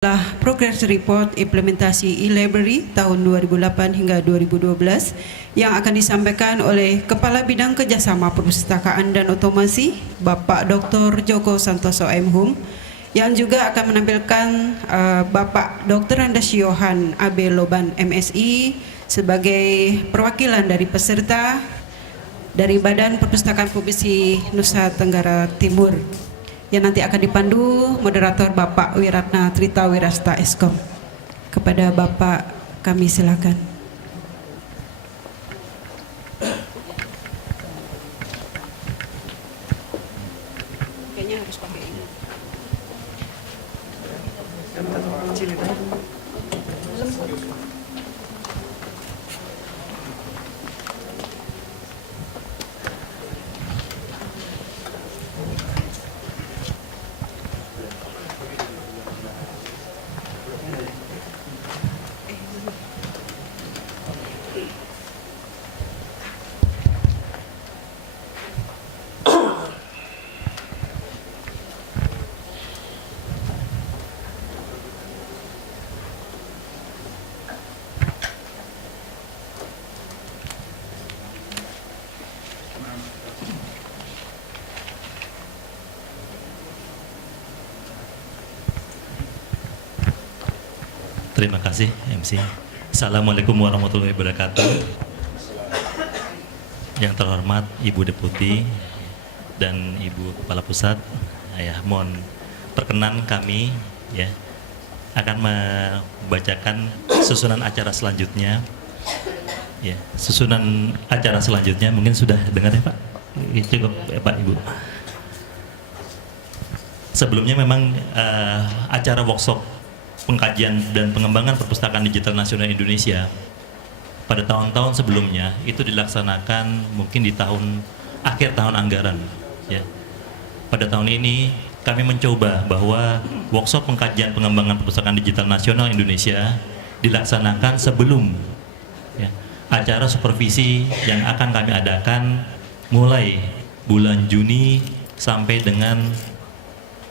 adalah Progress Report Implementasi e-Library tahun 2008 hingga 2012 yang akan disampaikan oleh Kepala Bidang Kerjasama Perpustakaan dan Otomasi Bapak Dr. Joko Santoso M.Hum, yang juga akan menampilkan Bapak Dr. Andes Yohan AB Loban MSI sebagai perwakilan dari peserta dari Badan Perpustakaan Provinsi Nusa Tenggara Timur, yang nanti akan dipandu moderator Bapak Wiratna Trita Wirasta Eskom. Kepada Bapak kami silakan. Kayaknya harus pakai ini. Terima kasih MC. Assalamualaikum warahmatullahi wabarakatuh. Yang terhormat Ibu Deputi dan Ibu Kepala Pusat, mohon perkenan kami akan membacakan susunan acara selanjutnya. Susunan acara selanjutnya mungkin sudah dengar ya Pak? Cukup ya Pak Ibu. Sebelumnya memang acara workshop pengkajian dan pengembangan perpustakaan digital nasional Indonesia pada tahun-tahun sebelumnya itu dilaksanakan mungkin di akhir tahun anggaran. Pada tahun ini kami mencoba bahwa workshop pengkajian pengembangan perpustakaan digital nasional Indonesia dilaksanakan sebelum acara supervisi yang akan kami adakan mulai bulan Juni sampai dengan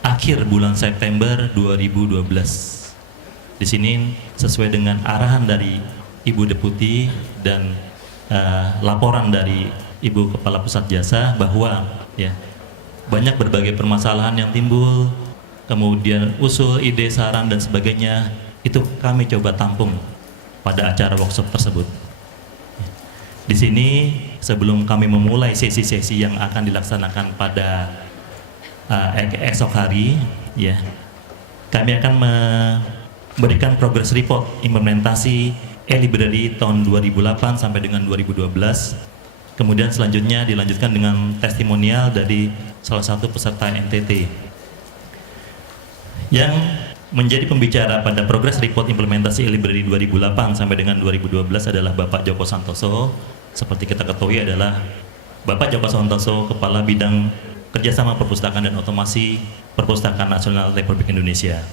akhir bulan September 2012. Di sini sesuai dengan arahan dari Ibu Deputi dan laporan dari Ibu Kepala Pusat Jasa bahwa banyak berbagai permasalahan yang timbul, kemudian usul, ide, saran dan sebagainya itu kami coba tampung pada acara workshop tersebut. Di sini sebelum kami memulai sesi-sesi yang akan dilaksanakan pada esok hari, kami akan memberikan progress report implementasi e-library tahun 2008 sampai dengan 2012. Kemudian selanjutnya dilanjutkan dengan testimonial dari salah satu peserta NTT. Yang menjadi pembicara pada progress report implementasi e-library 2008 sampai dengan 2012 adalah Bapak Joko Santoso. Seperti kita ketahui adalah Bapak Joko Santoso, Kepala Bidang Kerjasama Perpustakaan dan Otomasi Perpustakaan Nasional Republik Indonesia.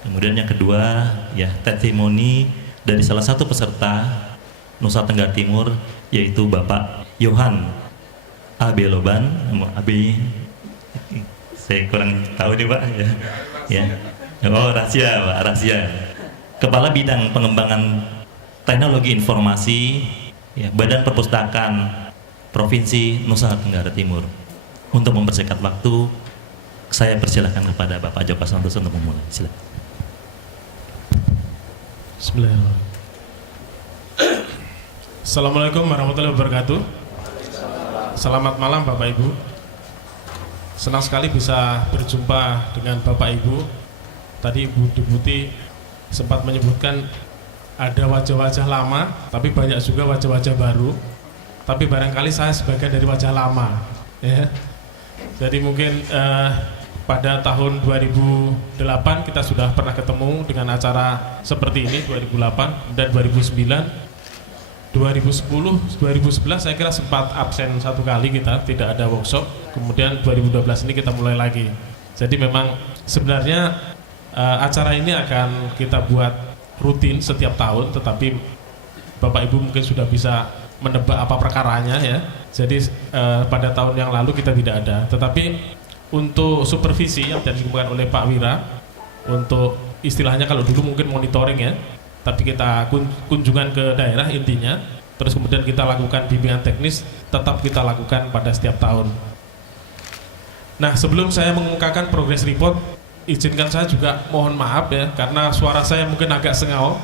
Kemudian yang kedua, testimoni dari salah satu peserta Nusa Tenggara Timur, yaitu Bapak Yohan AB Loban. AB, saya kurang tahu nih Pak. Oh rahasia Pak, rahasia. Kepala Bidang Pengembangan Teknologi Informasi, Badan Perpustakaan Provinsi Nusa Tenggara Timur. Untuk mempersingkat waktu, saya persilahkan kepada Bapak Joko Santoso untuk memulai. Silakan. Bismillahirrahmanirrahim. Assalamualaikum warahmatullahi wabarakatuh. Selamat malam Bapak Ibu. Senang sekali bisa berjumpa dengan Bapak Ibu. Tadi Ibu Deputi sempat menyebutkan ada wajah-wajah lama, tapi banyak juga wajah-wajah baru. Tapi barangkali saya sebagian dari wajah lama. Jadi mungkin pada tahun 2008 kita sudah pernah ketemu dengan acara seperti ini, 2008 dan 2009, 2010, 2011 saya kira sempat absen satu kali, kita tidak ada workshop. Kemudian 2012 ini kita mulai lagi. Jadi memang sebenarnya acara ini akan kita buat rutin setiap tahun, tetapi Bapak Ibu mungkin sudah bisa menebak apa perkaranya Jadi pada tahun yang lalu kita tidak ada, tetapi untuk supervisi yang dilakukan oleh Pak Wira untuk istilahnya kalau dulu mungkin monitoring ya, tapi kita kunjungan ke daerah intinya, terus kemudian kita lakukan bimbingan teknis, tetap kita lakukan pada setiap tahun. Nah, sebelum saya mengemukakan progress report, izinkan saya juga mohon maaf ya, karena suara saya mungkin agak sengau,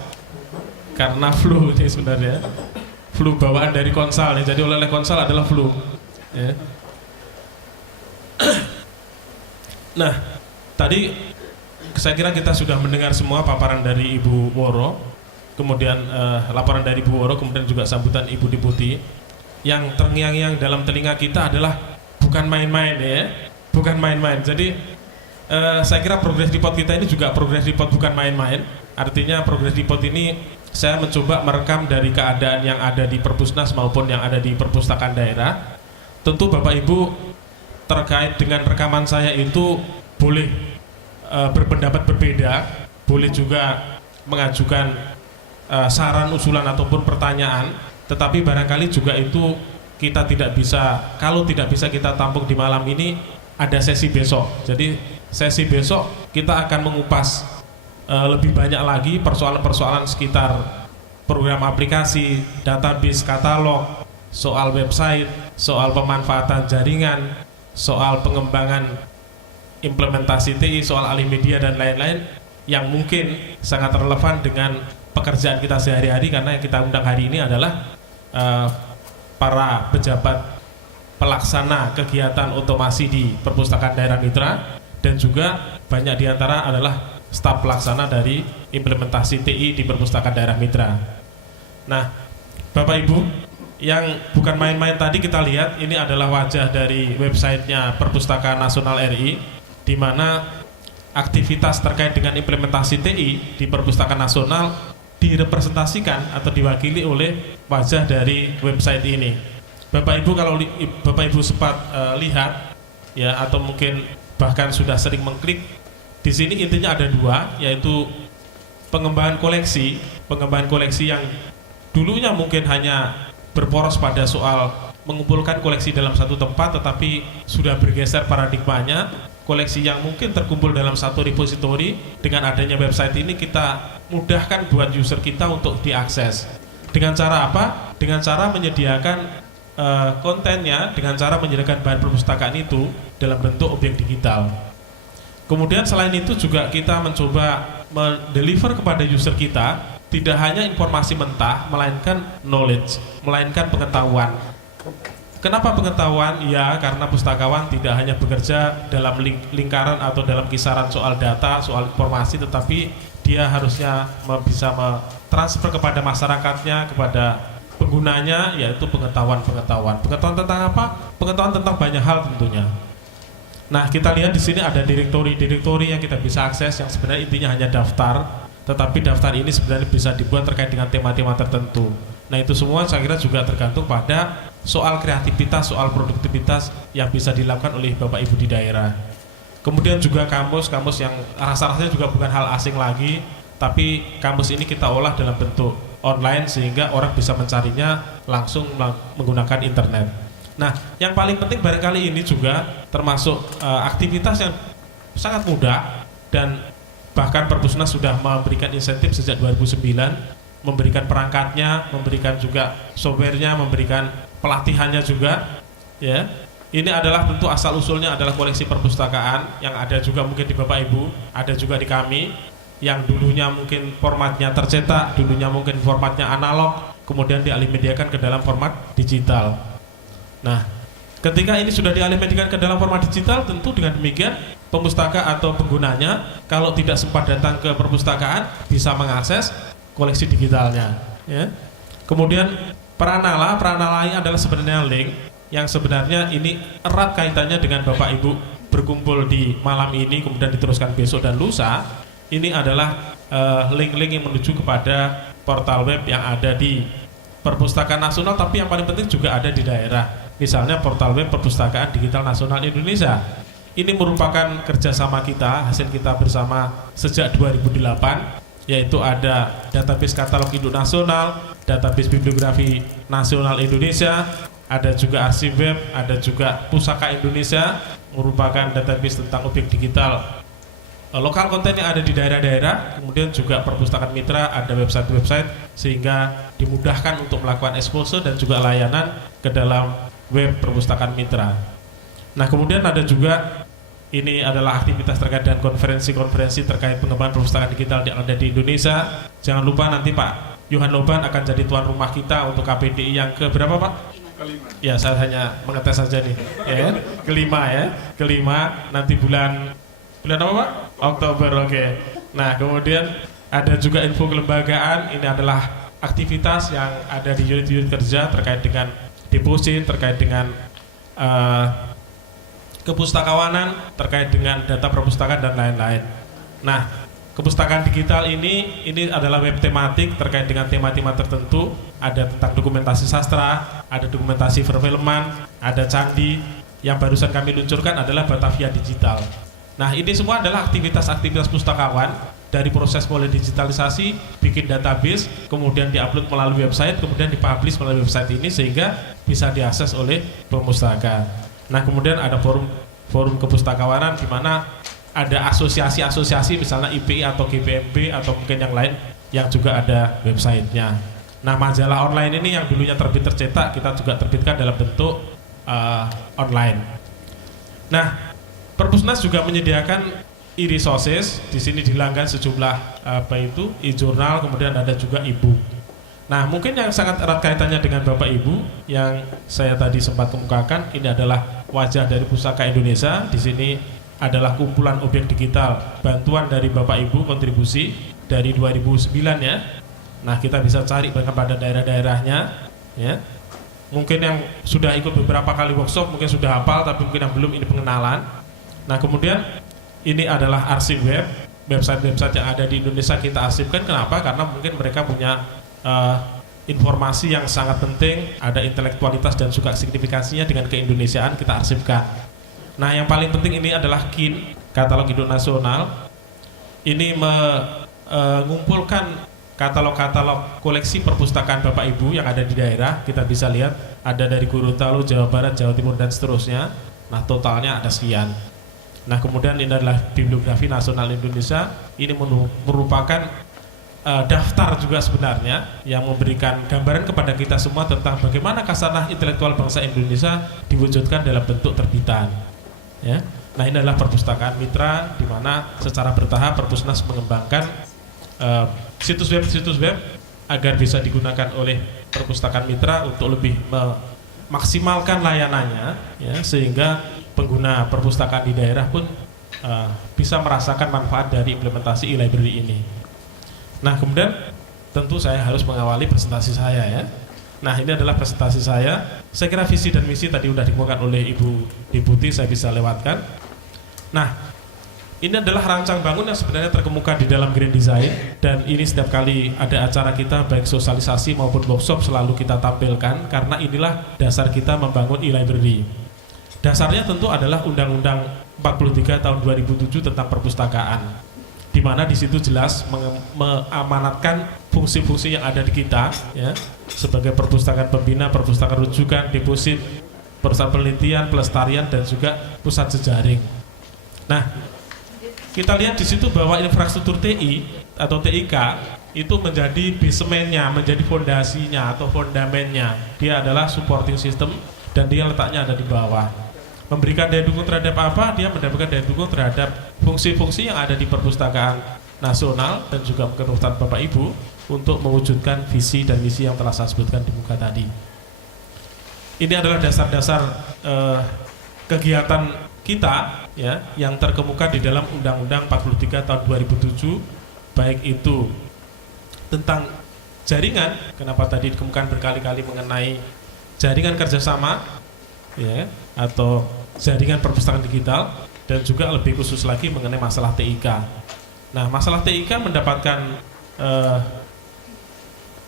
karena flu ini sebenarnya, flu bawaan dari Konsal ya, jadi oleh Konsal adalah flu ya. Nah, tadi saya kira kita sudah mendengar semua paparan dari Ibu Woro, kemudian laporan dari Ibu Woro, kemudian juga sambutan Ibu Deputi. Yang terngiang-ngiang dalam telinga kita adalah bukan main-main ya, bukan main-main. Jadi saya kira progress report kita ini juga progress report bukan main-main. Artinya progress report ini saya mencoba merekam dari keadaan yang ada di Perpusnas maupun yang ada di perpustakaan daerah. Tentu Bapak Ibu terkait dengan rekaman saya itu boleh berpendapat berbeda, boleh juga mengajukan saran, usulan ataupun pertanyaan, tetapi barangkali juga itu kita tidak bisa, kalau tidak bisa kita tampung di malam ini, ada sesi besok. Jadi sesi besok kita akan mengupas lebih banyak lagi persoalan-persoalan sekitar program aplikasi, database, katalog, soal website, soal pemanfaatan jaringan, soal pengembangan implementasi TI, soal alih media dan lain-lain yang mungkin sangat relevan dengan pekerjaan kita sehari-hari, karena yang kita undang hari ini adalah para pejabat pelaksana kegiatan otomasi di perpustakaan daerah mitra, dan juga banyak diantara adalah staf pelaksana dari implementasi TI di perpustakaan daerah mitra. Nah, Bapak Ibu, yang bukan main-main tadi kita lihat ini adalah wajah dari websitenya Perpustakaan Nasional RI, di mana aktivitas terkait dengan implementasi TI di Perpustakaan Nasional direpresentasikan atau diwakili oleh wajah dari website ini. Bapak Ibu, kalau Bapak Ibu sempat lihat ya, atau mungkin bahkan sudah sering mengklik, di sini intinya ada dua, yaitu pengembangan koleksi yang dulunya mungkin hanya berporos pada soal mengumpulkan koleksi dalam satu tempat, tetapi sudah bergeser paradigmanya, koleksi yang mungkin terkumpul dalam satu repository. Dengan adanya website ini kita mudahkan buat user kita untuk diakses. Dengan cara apa? Dengan cara menyediakan kontennya, dengan cara menyediakan bahan perpustakaan itu dalam bentuk objek digital. Kemudian selain itu juga kita mencoba mendeliver kepada user kita tidak hanya informasi mentah, melainkan knowledge, melainkan pengetahuan. Kenapa pengetahuan? Ya, karena pustakawan tidak hanya bekerja dalam lingkaran atau dalam kisaran soal data, soal informasi, tetapi dia harusnya bisa mentransfer kepada masyarakatnya, kepada penggunanya, yaitu pengetahuan-pengetahuan. Pengetahuan tentang apa? Pengetahuan tentang banyak hal tentunya. Nah, kita lihat di sini ada direktori yang kita bisa akses, yang sebenarnya intinya hanya daftar, tetapi daftar ini sebenarnya bisa dibuat terkait dengan tema-tema tertentu. Nah, itu semua saya kira juga tergantung pada soal kreativitas, soal produktivitas yang bisa dilakukan oleh Bapak Ibu di daerah. Kemudian juga kamus yang rasa-rasanya juga bukan hal asing lagi, tapi kamus ini kita olah dalam bentuk online sehingga orang bisa mencarinya langsung menggunakan internet. Nah, yang paling penting barangkali ini juga termasuk aktivitas yang sangat mudah, dan bahkan Perpusnas sudah memberikan insentif sejak 2009, memberikan perangkatnya, memberikan juga softwarenya, memberikan pelatihannya juga ya. Ini adalah tentu asal usulnya adalah koleksi perpustakaan yang ada juga mungkin di Bapak Ibu, ada juga di kami, yang dulunya mungkin formatnya tercetak, dulunya mungkin formatnya analog, kemudian dialihmediakan ke dalam format digital. Nah, ketika ini sudah dialihmediakan ke dalam format digital, tentu dengan demikian pemustaka atau penggunanya kalau tidak sempat datang ke perpustakaan bisa mengakses koleksi digitalnya ya. Kemudian Pranala ini adalah sebenarnya link yang sebenarnya ini erat kaitannya dengan Bapak Ibu berkumpul di malam ini, kemudian diteruskan besok dan lusa. Ini adalah link-link yang menuju kepada portal web yang ada di Perpustakaan Nasional, tapi yang paling penting juga ada di daerah. Misalnya portal web Perpustakaan Digital Nasional Indonesia. Ini merupakan kerjasama kita, hasil kita bersama sejak 2008, yaitu ada database katalog induk nasional, database bibliografi nasional Indonesia, ada juga arsip web, ada juga Pusaka Indonesia, merupakan database tentang objek digital lokal konten yang ada di daerah-daerah, kemudian juga perpustakaan mitra ada website-website sehingga dimudahkan untuk melakukan expose dan juga layanan ke dalam web perpustakaan mitra. Nah, kemudian ada juga ini adalah aktivitas terkait dengan konferensi-konferensi terkait pengembangan perpustakaan digital yang ada di Indonesia. Jangan lupa nanti Pak Yohan Loban akan jadi tuan rumah kita untuk KPDI yang ke berapa Pak? Kelima. Ya, saya hanya mengetes saja nih. Ya, kelima nanti bulan apa Pak? Oktober, oke. Nah, kemudian ada juga info kelembagaan. Ini adalah aktivitas yang ada di unit-unit kerja terkait dengan deposit, terkait dengan kepustakawanan, terkait dengan data perpustakaan dan lain-lain. Nah, kepustakaan digital ini adalah web tematik terkait dengan tema-tema tertentu. Ada tentang dokumentasi sastra, ada dokumentasi perfilman, ada candi. Yang barusan kami luncurkan adalah Batavia Digital. Nah, ini semua adalah aktivitas-aktivitas pustakawan dari proses mulai digitalisasi, bikin database, kemudian diupload melalui website, kemudian dipublish melalui website ini sehingga bisa diakses oleh pemustaka. Nah, kemudian ada forum kepustakawanan di mana ada asosiasi-asosiasi misalnya IPI atau GPMB atau mungkin yang lain yang juga ada websitenya. Nah, majalah online ini yang dulunya terbit tercetak kita juga terbitkan dalam bentuk online. Nah, Perpusnas juga menyediakan e-resources. Di sini dilanggan sejumlah e-jurnal, kemudian ada juga e-book. Nah, mungkin yang sangat erat kaitannya dengan Bapak Ibu yang saya tadi sempat kemukakan, ini adalah wajah dari Pustaka Indonesia. Di sini adalah kumpulan objek digital bantuan dari Bapak Ibu kontribusi dari 2009 ya. Nah, kita bisa cari pada daerah-daerahnya ya. Mungkin yang sudah ikut beberapa kali workshop mungkin sudah hafal, tapi mungkin yang belum ini pengenalan. Nah, kemudian ini adalah arsip website-website yang ada di Indonesia kita arsipkan. Kenapa? Karena mungkin mereka punya informasi yang sangat penting, ada intelektualitas dan juga signifikansinya dengan keindonesiaan kita arsipkan. Nah, yang paling penting ini adalah KIN, Katalog Induk Nasional. Ini mengumpulkan katalog-katalog koleksi perpustakaan Bapak Ibu yang ada di daerah. Kita bisa lihat ada dari Gorontalo, Jawa Barat, Jawa Timur dan seterusnya. Nah, totalnya ada sekian. Nah, kemudian ini adalah Bibliografi Nasional Indonesia. Ini merupakan daftar juga sebenarnya yang memberikan gambaran kepada kita semua tentang bagaimana khasanah intelektual bangsa Indonesia diwujudkan dalam bentuk terbitan. Ya. Nah, ini adalah perpustakaan mitra di mana secara bertahap Perpusnas mengembangkan situs web agar bisa digunakan oleh perpustakaan mitra untuk lebih memaksimalkan layanannya, ya, sehingga pengguna perpustakaan di daerah pun bisa merasakan manfaat dari implementasi e-library ini. Nah, kemudian tentu saya harus mengawali presentasi saya ya. Nah, ini adalah presentasi saya. Saya kira visi dan misi tadi sudah dikemukakan oleh Ibu Deputi, saya bisa lewatkan. Nah, ini adalah rancang bangun yang sebenarnya terkemuka di dalam Grand Design, dan ini setiap kali ada acara kita baik sosialisasi maupun workshop selalu kita tampilkan karena inilah dasar kita membangun e-library. Dasarnya tentu adalah Undang-Undang 43 tahun 2007 tentang perpustakaan, di mana di situ jelas mengamanatkan fungsi-fungsi yang ada di kita ya, sebagai perpustakaan pembina, perpustakaan rujukan, deposit, pusat penelitian, pelestarian dan juga pusat jejaring. Nah, kita lihat di situ bahwa infrastruktur TI atau TIK itu menjadi basementnya, menjadi fondasinya atau fondamennya. Dia adalah supporting system dan dia letaknya ada di bawah. Memberikan daya dukung terhadap apa? Dia mendapatkan daya dukung terhadap fungsi-fungsi yang ada di perpustakaan nasional dan juga perpustakaan Bapak Ibu untuk mewujudkan visi dan misi yang telah saya sebutkan di muka tadi. Ini adalah dasar-dasar kegiatan kita ya, yang terkemuka di dalam Undang-Undang 43 tahun 2007, baik itu tentang jaringan, kenapa tadi dikemukakan berkali-kali mengenai jaringan kerjasama ya, atau jaringan perpustakaan digital, dan juga lebih khusus lagi mengenai masalah TIK. Nah, masalah TIK mendapatkan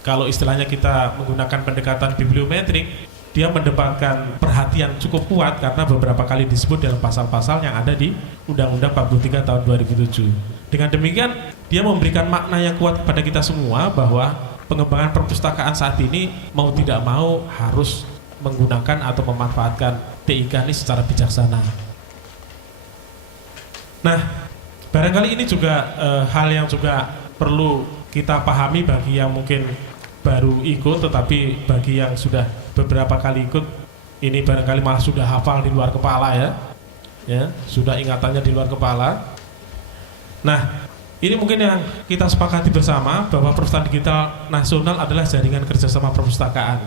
kalau istilahnya kita menggunakan pendekatan bibliometrik, dia mendapatkan perhatian cukup kuat karena beberapa kali disebut dalam pasal-pasal yang ada di Undang-Undang 43 tahun 2007. Dengan demikian, dia memberikan makna yang kuat kepada kita semua bahwa pengembangan perpustakaan saat ini mau tidak mau harus menggunakan atau memanfaatkan TIK ini secara bijaksana. Nah, Barangkali ini juga hal yang juga perlu kita pahami bagi yang mungkin baru ikut, tetapi bagi yang sudah beberapa kali ikut, ini barangkali malah sudah hafal di luar kepala ya, sudah ingatannya di luar kepala. Nah, ini mungkin yang kita sepakati bersama bahwa Perpustakaan Digital Nasional adalah jaringan kerjasama perpustakaan.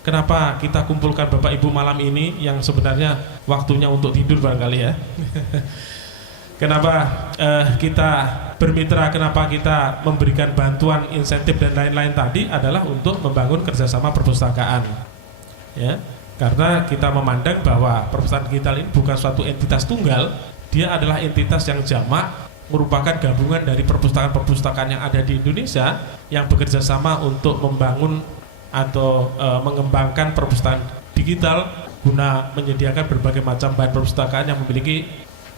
Kenapa kita kumpulkan Bapak Ibu malam ini yang sebenarnya waktunya untuk tidur barangkali ya. Kenapa kita bermitra, kenapa kita memberikan bantuan, insentif dan lain-lain tadi adalah untuk membangun kerjasama perpustakaan ya. Karena kita memandang bahwa perpustakaan digital ini bukan suatu entitas tunggal, dia adalah entitas yang jamak, merupakan gabungan dari perpustakaan-perpustakaan yang ada di Indonesia yang bekerja sama untuk membangun atau mengembangkan perpustakaan digital guna menyediakan berbagai macam bahan perpustakaan yang memiliki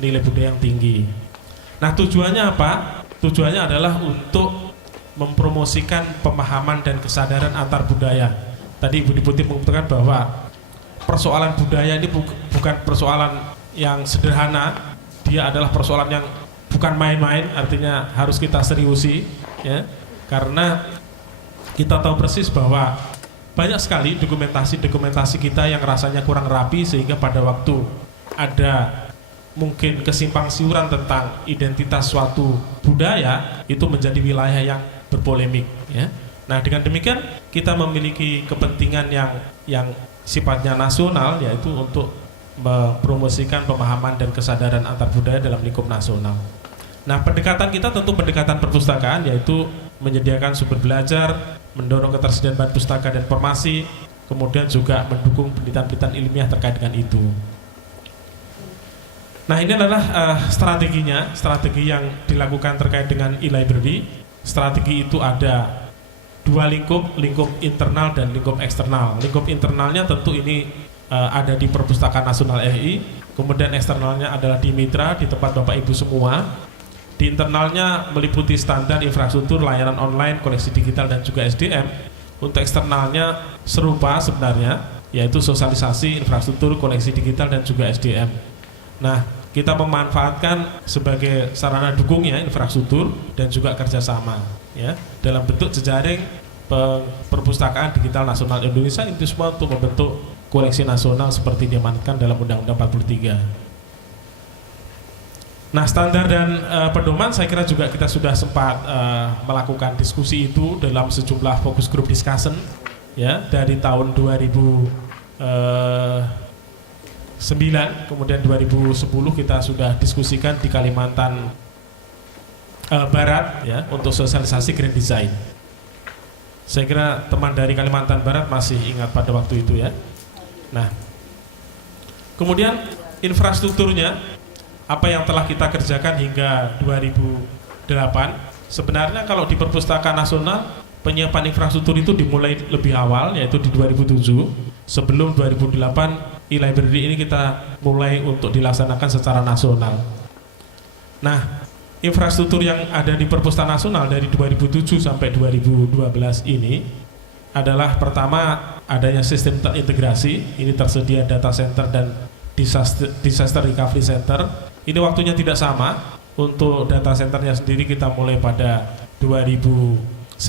nilai budaya yang tinggi. Nah, tujuannya apa? Tujuannya adalah untuk mempromosikan pemahaman dan kesadaran antar budaya. Tadi Ibu Deputi mengatakan bahwa persoalan budaya ini bukan persoalan yang sederhana, dia adalah persoalan yang bukan main-main, artinya harus kita seriusi ya, karena kita tahu persis bahwa banyak sekali dokumentasi kita yang rasanya kurang rapi, sehingga pada waktu ada mungkin kesimpang siuran tentang identitas suatu budaya itu menjadi wilayah yang berpolemik ya. Nah, dengan demikian kita memiliki kepentingan yang sifatnya nasional, yaitu untuk mempromosikan pemahaman dan kesadaran antar budaya dalam lingkup nasional. Nah, pendekatan kita tentu pendekatan perpustakaan, yaitu menyediakan sumber belajar, mendorong ketersediaan bahan pustaka dan informasi, kemudian juga mendukung penelitian-penelitian ilmiah terkait dengan itu. Nah, ini adalah strategi yang dilakukan terkait dengan e-library. Strategi itu ada dua lingkup internal dan lingkup eksternal. Lingkup internalnya tentu ini ada di Perpustakaan Nasional RI, kemudian eksternalnya adalah di mitra, di tempat Bapak Ibu semua. Di internalnya meliputi standar infrastruktur, layanan online, koleksi digital dan juga SDM. Untuk eksternalnya serupa sebenarnya, yaitu sosialisasi, infrastruktur, koleksi digital dan juga SDM. Nah, kita memanfaatkan sebagai sarana dukungnya infrastruktur dan juga kerjasama ya, dalam bentuk jejaring perpustakaan digital nasional Indonesia, itu semua untuk membentuk koleksi nasional seperti diamanatkan dalam Undang-Undang 43. Nah, standar dan pedoman saya kira juga kita sudah sempat melakukan diskusi itu dalam sejumlah fokus group discussion ya, dari tahun 2009 kemudian 2010 kita sudah diskusikan di Kalimantan Barat ya, untuk sosialisasi grand design. Saya kira teman dari Kalimantan Barat masih ingat pada waktu itu ya. Nah, kemudian infrastrukturnya, apa yang telah kita kerjakan hingga 2008. Sebenarnya kalau di Perpustakaan Nasional penyiapan infrastruktur itu dimulai lebih awal, yaitu di 2007. Sebelum 2008 e-library ini kita mulai untuk dilaksanakan secara nasional. Nah, infrastruktur yang ada di Perpustakaan Nasional dari 2007 sampai 2012 ini adalah pertama adanya sistem terintegrasi. Ini tersedia data center dan disaster recovery center. Ini waktunya tidak sama. Untuk data centernya sendiri kita mulai pada 2009,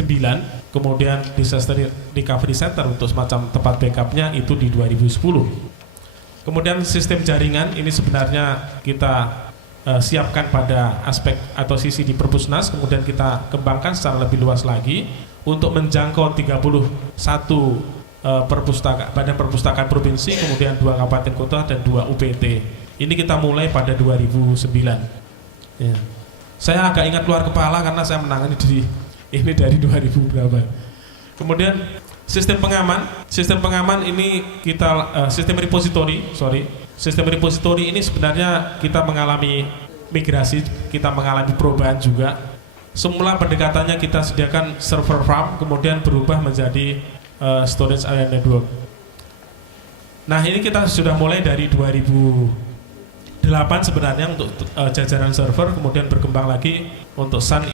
kemudian disaster recovery center untuk semacam tempat backupnya itu di 2010. Kemudian sistem jaringan ini sebenarnya kita siapkan pada aspek atau sisi di Perpusnas, kemudian kita kembangkan secara lebih luas lagi untuk menjangkau 31 badan perpustakaan provinsi, kemudian 2 kabupaten kota dan 2 UPT. Ini kita mulai pada 2009. Ya. Saya agak ingat luar kepala karena saya menangani ini dari 2000 berapa. Kemudian sistem pengaman ini kita sistem repository ini sebenarnya kita mengalami migrasi, kita mengalami perubahan juga. Semula pendekatannya kita sediakan server farm, kemudian berubah menjadi storage area network. Nah, ini kita sudah mulai dari 2008 sebenarnya untuk jajaran server, kemudian berkembang lagi untuk SAN